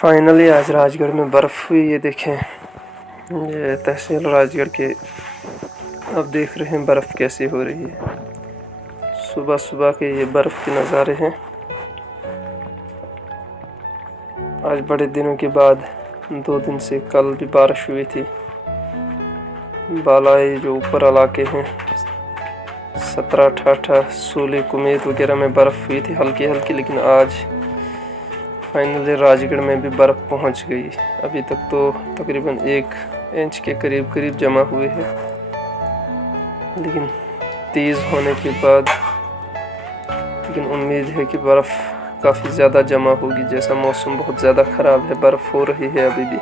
Finally आज राजगढ़ में बर्फ़ हुई। ये देखें, ये तहसील राजगढ़ के अब देख रहे हैं बर्फ़ कैसी हो रही है। सुबह सुबह के ये बर्फ़ के नज़ारे हैं। आज बड़े दिनों के बाद 2 दिन से कल भी बारिश हुई थी। बालाई जो ऊपर इलाके हैं 17, 18, सूली, कुमेत वगैरह में बर्फ़ हुई थी हल्की हल्की, लेकिन आज फाइनली राजगढ़ में भी बर्फ़ पहुंच गई। अभी तक तो तकरीबन 1 इंच के करीब जमा हुए हैं, लेकिन तेज़ होने के बाद उम्मीद है कि बर्फ़ काफ़ी ज़्यादा जमा होगी। जैसा मौसम बहुत ज़्यादा ख़राब है, बर्फ़ हो रही है अभी भी।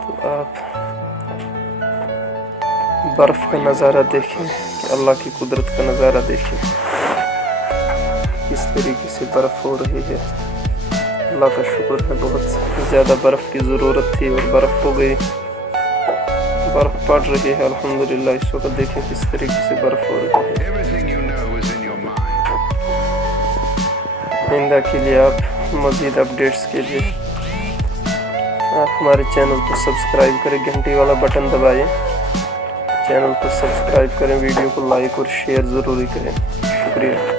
तो आप बर्फ़ का नज़ारा देखें कि अल्लाह की कुदरत का नज़ारा देखें, किस तरीके से बर्फ़ हो रही है। अल्लाह का शुक्र है, बहुत ज़्यादा बर्फ़ की ज़रूरत थी और बर्फ़ हो गई। बर्फ़ पड़ रही है अल्हम्दुलिल्लाह। इस वक्त देखें किस तरीके से बर्फ़ हो रही है। आइंदा के लिए आप मज़ीद अपडेट्स के लिए आप हमारे चैनल को सब्सक्राइब करें, घंटी वाला बटन दबाएं, चैनल को सब्सक्राइब करें, वीडियो को लाइक और शेयर ज़रूरी करें। शुक्रिया।